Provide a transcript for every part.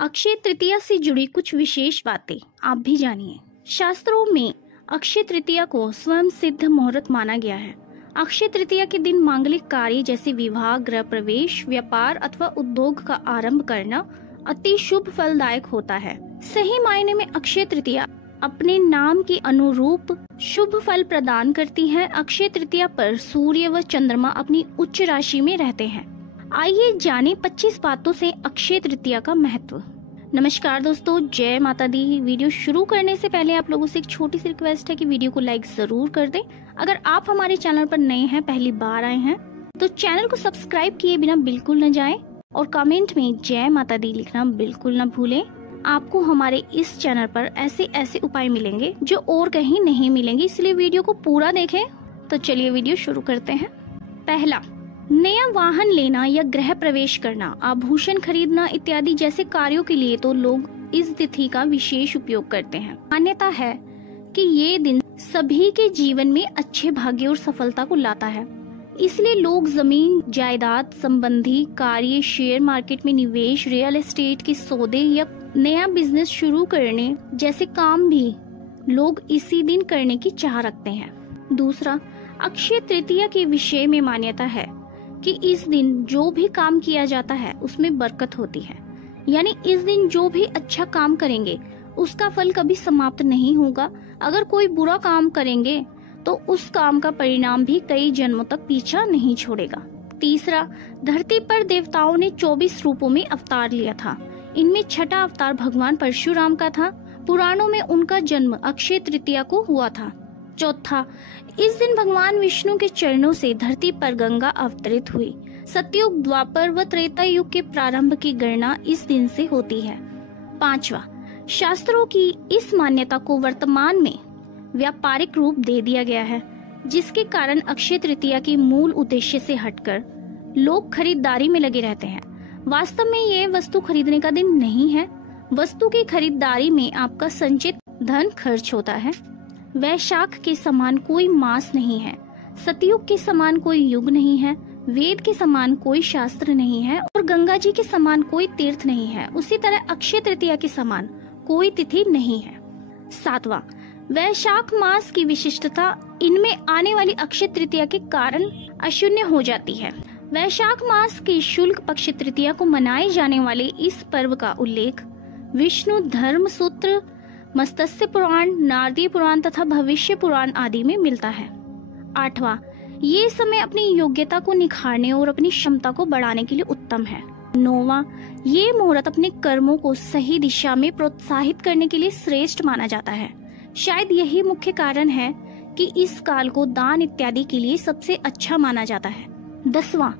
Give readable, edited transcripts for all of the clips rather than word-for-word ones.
अक्षय तृतीया से जुड़ी कुछ विशेष बातें आप भी जानिए। शास्त्रों में अक्षय तृतीया को स्वयं सिद्ध मुहूर्त माना गया है। अक्षय तृतीया के दिन मांगलिक कार्य जैसे विवाह, गृह प्रवेश, व्यापार अथवा उद्योग का आरंभ करना अति शुभ फलदायक होता है। सही मायने में अक्षय तृतीया अपने नाम के अनुरूप शुभ फल प्रदान करती है। अक्षय तृतीया पर सूर्य व चंद्रमा अपनी उच्च राशि में रहते हैं। आइए जाने 25 बातों से अक्षय तृतीया का महत्व। नमस्कार दोस्तों, जय माता दी। वीडियो शुरू करने से पहले आप लोगों से एक छोटी सी रिक्वेस्ट है कि वीडियो को लाइक जरूर कर दें। अगर आप हमारे चैनल पर नए हैं, पहली बार आए हैं, तो चैनल को सब्सक्राइब किए बिना बिल्कुल न जाएं और कमेंट में जय माता दी लिखना बिल्कुल न भूलें। आपको हमारे इस चैनल पर ऐसे उपाय मिलेंगे जो और कहीं नहीं मिलेंगे, इसलिए वीडियो को पूरा देखें। तो चलिए वीडियो शुरू करते हैं। पहला, नया वाहन लेना या गृह प्रवेश करना, आभूषण खरीदना इत्यादि जैसे कार्यों के लिए तो लोग इस तिथि का विशेष उपयोग करते हैं। मान्यता है कि ये दिन सभी के जीवन में अच्छे भाग्य और सफलता को लाता है, इसलिए लोग जमीन जायदाद संबंधी कार्य, शेयर मार्केट में निवेश, रियल एस्टेट के सौदे या नया बिजनेस शुरू करने जैसे काम भी लोग इसी दिन करने की चाह रखते हैं। दूसरा, अक्षय तृतीया के विषय में मान्यता है कि इस दिन जो भी काम किया जाता है उसमें बरकत होती है, यानी इस दिन जो भी अच्छा काम करेंगे उसका फल कभी समाप्त नहीं होगा। अगर कोई बुरा काम करेंगे तो उस काम का परिणाम भी कई जन्मों तक पीछा नहीं छोड़ेगा। तीसरा, धरती पर देवताओं ने 24 रूपों में अवतार लिया था। इनमें छठा अवतार भगवान परशुराम का था। पुराणों में उनका जन्म अक्षय तृतीया को हुआ था। चौथा, इस दिन भगवान विष्णु के चरणों से धरती पर गंगा अवतरित हुई। सतयुग, द्वापर व त्रेता युग के प्रारंभ की गणना इस दिन से होती है। पांचवा, शास्त्रों की इस मान्यता को वर्तमान में व्यापारिक रूप दे दिया गया है, जिसके कारण अक्षय तृतीया के मूल उद्देश्य से हटकर लोग खरीदारी में लगे रहते हैं। वास्तव में ये वस्तु खरीदने का दिन नहीं है। वस्तु की खरीदारी में आपका संचित धन खर्च होता है। वैशाख के समान कोई मास नहीं है, सतयुग के समान कोई युग नहीं है, वेद के समान कोई शास्त्र नहीं है और गंगा जी के समान कोई तीर्थ नहीं है। उसी तरह अक्षय तृतीया के समान कोई तिथि नहीं है। सातवां, वैशाख मास की विशिष्टता इनमें आने वाली अक्षय तृतीया के कारण अशून्य हो जाती है। वैशाख मास की शुक्ल पक्ष तृतीया को मनाए जाने वाले इस पर्व का उल्लेख विष्णु धर्म सूत्र, मत्स्य पुराण, नारदीय पुराण तथा भविष्य पुराण आदि में मिलता है। आठवां, ये समय अपनी योग्यता को निखारने और अपनी क्षमता को बढ़ाने के लिए उत्तम है। नौवां, ये मुहूर्त अपने कर्मों को सही दिशा में प्रोत्साहित करने के लिए श्रेष्ठ माना जाता है। शायद यही मुख्य कारण है कि इस काल को दान इत्यादि के लिए सबसे अच्छा माना जाता है। 10वां,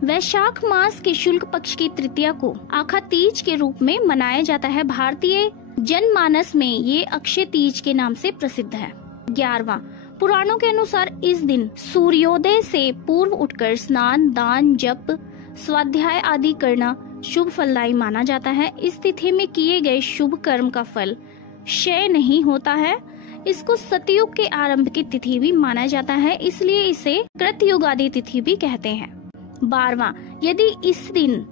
वैशाख मास के शुक्ल पक्ष की तृतीया को आखा तीज के रूप में मनाया जाता है। भारतीय जनमानस में ये अक्षय तीज के नाम से प्रसिद्ध है। 11वां, पुराणों के अनुसार इस दिन सूर्योदय से पूर्व उठकर स्नान, दान, जप, स्वाध्याय आदि करना शुभ फलदायी माना जाता है। इस तिथि में किए गए शुभ कर्म का फल क्षय नहीं होता है। इसको सतयुग के आरंभ की तिथि भी माना जाता है, इसलिए इसे कृतयुग आदि तिथि भी कहते हैं। 12वां, यदि इस दिन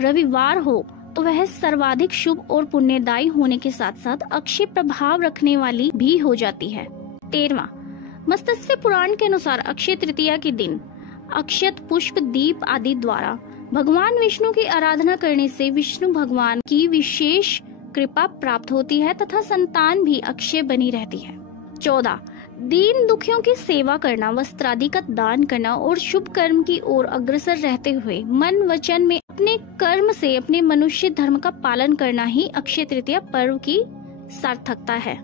रविवार हो तो वह सर्वाधिक शुभ और पुण्यदायी होने के साथ साथ अक्षय प्रभाव रखने वाली भी हो जाती है। 13वां, मत्स्य पुराण के अनुसार अक्षय तृतीया के दिन अक्षत, पुष्प, दीप आदि द्वारा भगवान विष्णु की आराधना करने से विष्णु भगवान की विशेष कृपा प्राप्त होती है तथा संतान भी अक्षय बनी रहती है। 14, दीन दुखियों की सेवा करना, वस्त्रादि का दान करना और शुभ कर्म की ओर अग्रसर रहते हुए मन वचन में अपने कर्म से अपने मनुष्य धर्म का पालन करना ही अक्षय तृतीया पर्व की सार्थकता है।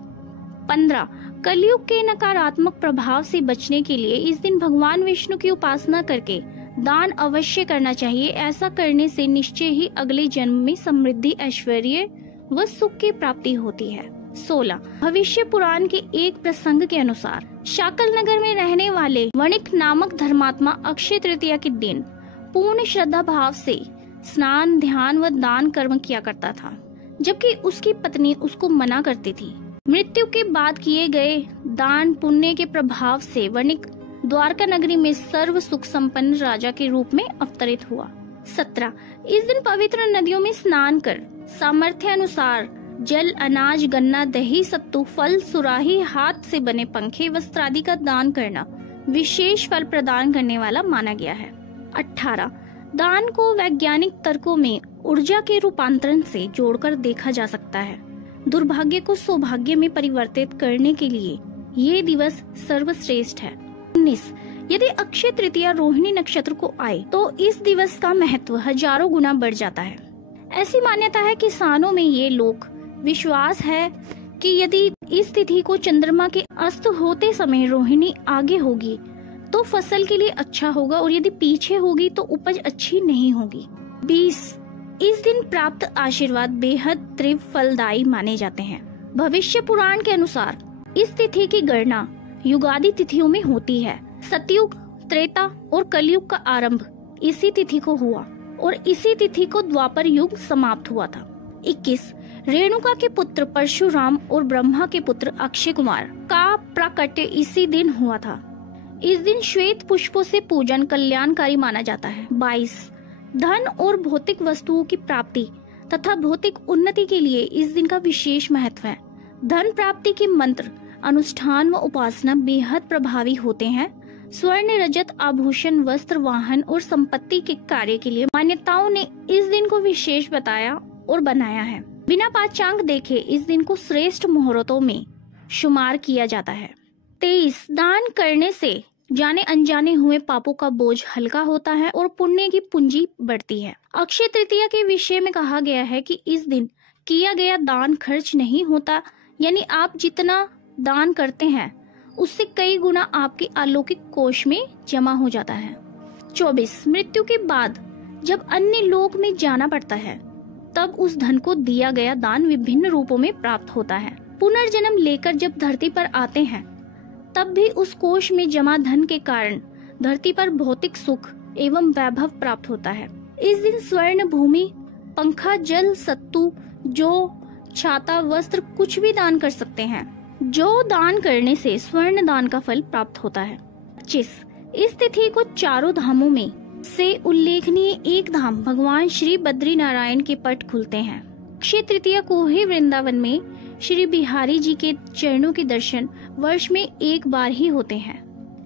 15, कलयुग के नकारात्मक प्रभाव से बचने के लिए इस दिन भगवान विष्णु की उपासना करके दान अवश्य करना चाहिए। ऐसा करने से निश्चय ही अगले जन्म में समृद्धि, ऐश्वर्य व सुख की प्राप्ति होती है। 16, भविष्य पुराण के एक प्रसंग के अनुसार शाकल नगर में रहने वाले वणिक नामक धर्मात्मा अक्षय तृतीया के दिन पूर्ण श्रद्धा भाव से स्नान, ध्यान व दान कर्म किया करता था, जबकि उसकी पत्नी उसको मना करती थी। मृत्यु के बाद किए गए दान पुण्य के प्रभाव से वणिक द्वारका नगरी में सर्व सुख संपन्न राजा के रूप में अवतरित हुआ। 17, इस दिन पवित्र नदियों में स्नान कर सामर्थ्य अनुसार जल, अनाज, गन्ना, दही, सत्तू, फल, सुराही, हाथ से बने पंखे, वस्त्र आदि का दान करना विशेष फल प्रदान करने वाला माना गया है। 18. दान को वैज्ञानिक तर्कों में ऊर्जा के रूपांतरण से जोड़कर देखा जा सकता है। दुर्भाग्य को सौभाग्य में परिवर्तित करने के लिए ये दिवस सर्वश्रेष्ठ है। 19. यदि अक्षय तृतीया रोहिणी नक्षत्र को आए तो इस दिवस का महत्व हजारों गुना बढ़ जाता है। ऐसी मान्यता है, किसानों में ये लोक विश्वास है कि यदि इस तिथि को चंद्रमा के अस्त होते समय रोहिणी आगे होगी तो फसल के लिए अच्छा होगा, और यदि पीछे होगी तो उपज अच्छी नहीं होगी। 20. इस दिन प्राप्त आशीर्वाद बेहद तीव्र फलदायी माने जाते हैं। भविष्य पुराण के अनुसार इस तिथि की गणना युगादि तिथियों में होती है। सतयुग, त्रेता और कलयुग का आरंभ इसी तिथि को हुआ और इसी तिथि को द्वापर युग समाप्त हुआ था। 21. रेणुका के पुत्र परशुराम और ब्रह्मा के पुत्र अक्षय कुमार का प्राकट्य इसी दिन हुआ था। इस दिन श्वेत पुष्पों से पूजन कल्याणकारी माना जाता है। 22. धन और भौतिक वस्तुओं की प्राप्ति तथा भौतिक उन्नति के लिए इस दिन का विशेष महत्व है। धन प्राप्ति के मंत्र, अनुष्ठान व उपासना बेहद प्रभावी होते हैं। स्वर्ण, रजत, आभूषण, वस्त्र, वाहन और संपत्ति के कार्य के लिए मान्यताओं ने इस दिन को विशेष बताया और बनाया है। बिना पांचांग देखे इस दिन को श्रेष्ठ मुहूर्तों में शुमार किया जाता है। 23. दान करने से जाने अनजाने हुए पापों का बोझ हल्का होता है और पुण्य की पूंजी बढ़ती है। अक्षय तृतीया के विषय में कहा गया है कि इस दिन किया गया दान खर्च नहीं होता, यानी आप जितना दान करते हैं उससे कई गुना आपके अलौकिक कोष में जमा हो जाता है। 24. मृत्यु के बाद जब अन्य लोक में जाना पड़ता है तब उस धन को दिया गया दान विभिन्न रूपों में प्राप्त होता है। पुनर्जन्म लेकर जब धरती पर आते हैं तब भी उस कोष में जमा धन के कारण धरती पर भौतिक सुख एवं वैभव प्राप्त होता है। इस दिन स्वर्ण, भूमि, पंखा, जल, सत्तू, जौ, छाता, वस्त्र कुछ भी दान कर सकते हैं। जो दान करने से स्वर्ण दान का फल प्राप्त होता है। 25. इस तिथि को चारों धामों में से उल्लेखनीय एक धाम भगवान श्री बद्री नारायण के पट खुलते हैं। अक्षय तृतीया को ही वृंदावन में श्री बिहारी जी के चरणों के दर्शन वर्ष में एक बार ही होते हैं।